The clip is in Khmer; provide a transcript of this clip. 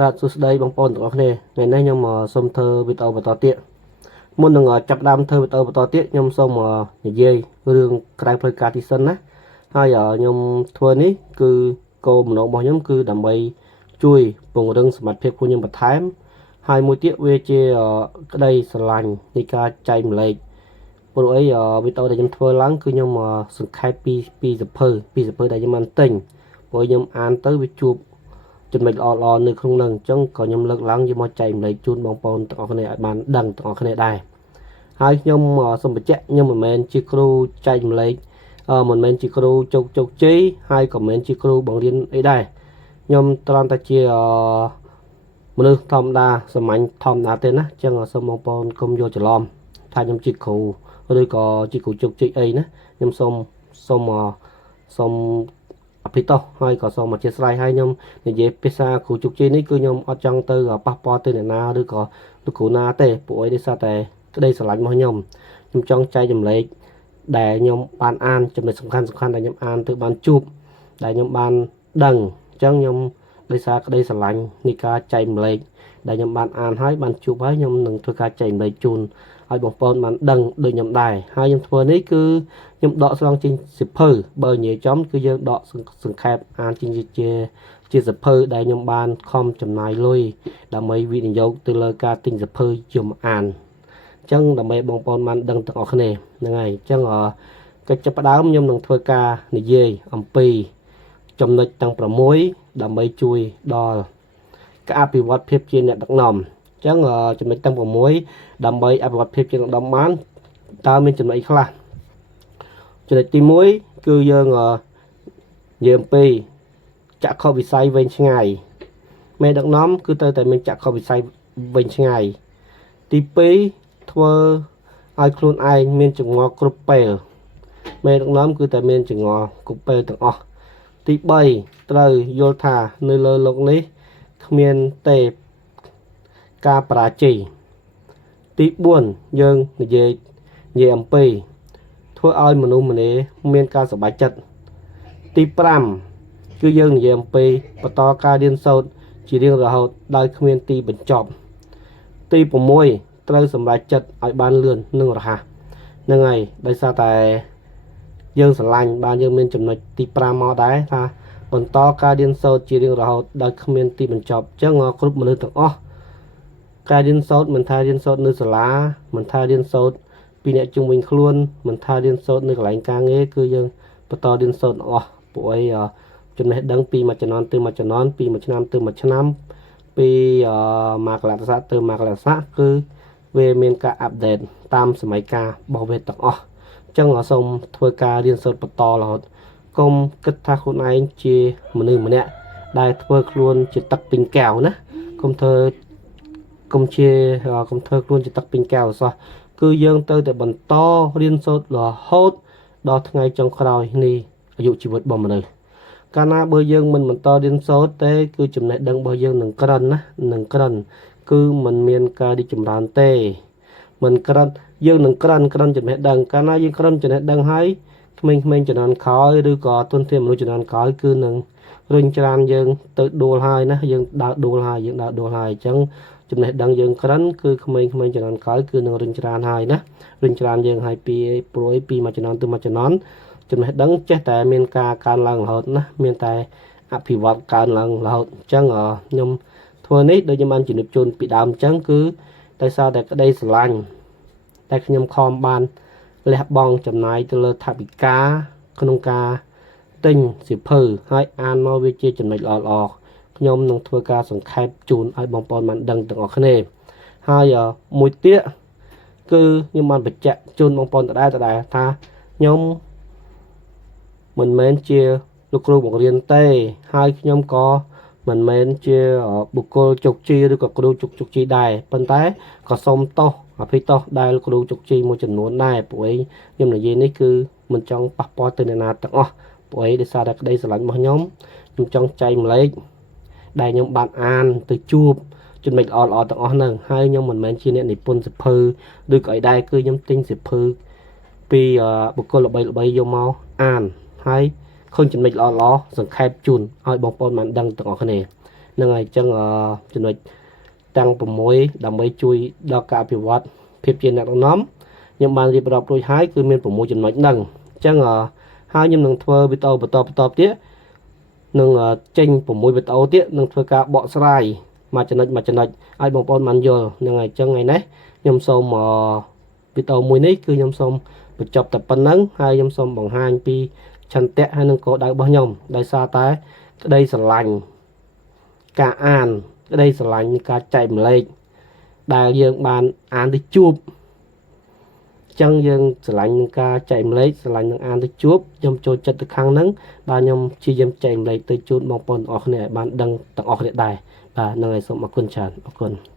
បាទសួស្តីបងប្អូនទាំងអស់គ្នាថ្ងៃនេះខ្ញុំសូមធ្វើវីដេអូបន្តទៀតមុននឹងចាប់ផ្ដើមធ្វើវីដេអូបន្តទៀតខ្ញុំសូមនិយាយរឿងក្រៅផ្លូវការទីសិនណាហើយខ្ញុំធ្វើនេះគឺគោលបំណងរបស់ខ្ញុំគឺដើម្បីជួយពង្រឹងសមត្ថភាពcủaខ្ញុំបន្ថែមហើយមួយទៀតវាជាក្តីស្រឡាញ់នៃការចែកម្លែកព្រោះអីវីដេអូដែលខ្ញុំធ្វើឡើងគឺខ្ញុំសង្ខេបពីសភៅដែលខ្ញុំបានទិញព្រោះខ្ញុំអានទៅវាជួបចំណុចល្អៗនៅក្នុងនឹងអញ្ចឹងក៏ខ្ញុំលើកឡើងយកមកចែកម្លែកជូនបងប្អូនទាំងអស់គ្នាឲ្យបានដឹងទាំងអស់គ្នាដែរហើយខ្ញុំសូមបញ្ជាក់ខ្ញុំមិនមែនជាគ្រូចែកម្លែកមិនមែនជាគ្រូជោគជ័យហើយក៏មិនមែនជាគ្រូបង្រៀនអីដែរខ្ញុំត្រង់តែជាមនុស្សធម្មតាសាមញ្ញធម្មតាទេណាអញ្ចឹងសូមបងប្អូនកុំយល់ច្រឡំថាខ្ញុំជាគ្រូឬក៏ជាគ្រូជោគជ័យអីណាខ្ញុំសូមអភិតោហើយក៏សូមអធិស្ឋានឲ្យខ្ញុំនិយាយភាសាគ្រូជោគជ័យនេះគឺខ្ញុំអត់ចង់ទៅប៉ះពាល់ទៅអ្នកណាឬក៏លោកគ្រូណាទេពួកអីដោយសារតែក្តីស្រឡាញ់របស់ខ្ញុំចង់ចែកចម្លែកដែលខ្ញុំបានអានចំណុចសំខាន់ដែលខ្ញុំអានទៅបានជួបដែលខ្ញុំបានដឹងអញ្ចឹងខ្ញុំដោយសារក្តីស្រឡាញ់នៃការចែកម្លែកដែលខ្ញុំបានអានហើយបានជួបហើយខ្ញុំនឹងធ្វើការចែកម្លែកជូនឲ្យបងប្អូនបានដឹងដូចខ្ញុំដែរហើយខ្ញុំធ្វើនេះគឺខ្ញុំដកស្រង់ចេញសិភៅបើនិយាយចំគឺយើងដកសង្ខេបអានជាសិភៅដែលខ្ញុំបានខំចំណាយលុយដើម្បីវិនិយោគទៅលើការទិញសិភៅយកមកអានអញ្ចឹងដើម្បីបងប្អូនបានដឹងទាំងអស់គ្នាហ្នឹងហើយអញ្ចឹងកិច្ចចាប់ផ្ដើមខ្ញុំនឹងធ្វើការនិយាយអំពីចំណុចទាំង6ដើម្បីជួយដល់ការអភិវឌ្ឍភាពជាអ្នកដឹកនាំអញ្ចឹងចំណុចទាំង6ដើម្បីអភិវឌ្ឍភាពជាអ្នកដឹកនាំបានតើមានចំណុចខ្លះចំណុចទី1គឺយើងនិយាយអំពីចក្ខុវិស័យវែងឆ្ងាយមេដឹកនាំគឺត្រូវតែមានចក្ខុវិស័យវែងឆ្ងាយទី2ធ្វើឲ្យខ្លួនឯងមានចង្អុលគ្រប់ពេលមេដឹកនាំគឺតែមានចង្អុលគ្រប់ពេលទាំងអស់ទី3ត្រូវយល់ថានៅលើโลกនេះគ្មានទេការបរាជ័យទី4យើងនិយាយអំពីធ្វើឲ្យមនុស្សម្នាមានការសប្បាយចិត្តទី5គឺយើងនិយាយអំពីបន្តការរៀនសូត្រជារៀងរហូតដោយគ្មានទីបញ្ចប់ទី6ត្រូវសម្រេចចិត្តឲ្យបានលឿននិងរហ័សហ្នឹងហើយដោយសារតែយើងស្រឡាញ់បានយើងមានចំណុចទី5មកដែរថាបន្តការរៀនសូត្រជារៀងរហូតដោយគ្មានទីបញ្ចប់អញ្ចឹងគ្រប់មនុស្សទាំងអស់ការរៀនសូត្រមិនថារៀនសូត្រនៅសាលាមិនថារៀនសូត្រពីអ្នកជុំវិញខ្លួនមិនថារៀនសូត្រនៅកន្លែងការងារគឺយើងបន្តរៀនសូត្រអស់ពួកអីចំណេះដឹងពីមួយជំនាន់ទៅមួយជំនាន់ពីមួយឆ្នាំទៅមួយឆ្នាំពីមកលក្ខណៈទៅមកលក្ខណៈគឺវាមានការអាប់ដេតតាមសម័យកាលរបស់វាទាំងអស់អញ្ចឹងសូមធ្វើការរៀនសូត្របន្តរហូតកុំគិតថាខ្លួនឯងជាមនុស្សម្នាក់ដែលធ្វើខ្លួនជាទឹកពីងកែវណាកុំធ្វើខ្លួនជាទឹកពីងកែវសោះគឺយើងទៅតែបន្តរៀនសូត្ររហូតដល់ថ្ងៃចុងក្រោយនៃអាយុជីវិតរបស់មនុស្សកាលណាបើយើងមិនបន្តរៀនសូត្រទេគឺចំណេះដឹងរបស់យើងនឹងក្រិនណានឹងក្រិនគឺมันមានការរីកចម្រើនទេមិនក្រិនយើងនឹងក្រិនចំណេះដឹងកាលណាយើងក្រិនចំណេះដឹងហើយក្មេងៗជំនាន់ក្រោយឬក៏ទុនធានមនុស្សជំនាន់ក្រោយគឺនឹងរុញច្រានយើងទៅដួលហើយណាយើងដើរដួលហើយអញ្ចឹងចំណេះដឹងយើងក្រិនគឺក្មេងៗជំនាន់ក្រោយគឺនឹងរុញច្រានហើយណារុញច្រានយើងហើយពីព្រួយពីមួយជំនាន់ទៅមួយជំនាន់ចំណេះដឹងចេះតែមានការកើនឡើងរហូតណាមានតែអភិវឌ្ឍកើនឡើងរហូតអញ្ចឹងខ្ញុំធ្វើនេះដូចខ្ញុំបានជំរាបជូនពីដើមអញ្ចឹងគឺដោយសារតែក្តីស្រឡាញ់តែខ្ញុំខំបានលះបង់ចំណាយទៅលើថវិកាក្នុងការទិញសៀវភៅហើយអានមកវាជាចំណុចល្អៗខ្ញុំនឹងធ្វើការសង្ខេបជូនឲ្យបងប្អូនបានដឹងទាំងអស់គ្នាហើយមួយទៀតគឺខ្ញុំបានបញ្ជាក់ជូនបងប្អូនដដែលថាខ្ញុំមិនមែនជាលោកគ្រូបង្រៀនទេហើយខ្ញុំក៏មិនមែនជាបុគ្គលជោគជ័យឬក៏គ្រូជោគជ័យដែរប៉ុន្តែក៏សូមទោសអភ័យទោសដែលគ្រូជោគជ័យមួយចំនួនដែរព្រោះខ្ញុំនិយាយនេះគឺមិនចង់ប៉ះពាល់ទៅអ្នកណាទាំងអស់ព្រោះដោយសារតែក្តីស្រឡាញ់របស់ខ្ញុំចង់ចែកម្លែកដែលខ្ញុំបានអានទៅជួបចំណុចល្អទាំងអស់ហ្នឹងហើយខ្ញុំមិនមែនជាអ្នកនិពន្ធសៀវភៅឬក៏អីដែរគឺខ្ញុំទិញសៀវភៅពីបុគ្គលល្បីៗយកមកអានហើយឃើញចំណុចល្អសង្ខេបជូនឲ្យបងប្អូនបានដឹងទាំងអស់គ្នា នឹងហើយចឹងចំណុចទាំង6ដើម្បីជួយដល់ការអភិវឌ្ឍភាពជាអ្នកដឹកនាំខ្ញុំបានរៀបរាប់រួចហើយគឺមាន6ចំណុចហ្នឹងអញ្ចឹងហើយខ្ញុំនឹងធ្វើវីដេអូបន្តទៀតនឹងចេញ6វីដេអូទៀតនឹងធ្វើការបកស្រាយមួយចំណុចឲ្យបងប្អូនបានយល់ហ្នឹងហើយអញ្ចឹងថ្ងៃនេះខ្ញុំសូមវីដេអូមួយនេះគឺខ្ញុំសូមបញ្ចប់តែប៉ុណ្្នឹងហើយខ្ញុំសូមបង្ហាញពីឆន្ទៈហើយនឹងគោលដៅរបស់ខ្ញុំដោយសារតែក្តីស្រឡាញ់ការអានក្តីស្រឡាញ់នៃការចែកម្លែកដែលយើងបានអានទៅជួបចឹងយើងស្រឡាញ់នឹងការចែកម្លែកស្រឡាញ់នឹងអានទៅជួបខ្ញុំចូលចិត្តទៅខាងហ្នឹងបាទខ្ញុំព្យាយាមចែកម្លែកទៅជូនបងប្អូនទាំងអស់គ្នាឲ្យបានដឹងទាំងអស់គ្នាដែរបាទហ្នឹងហើយសូមអរគុណច្រើនអរគុណ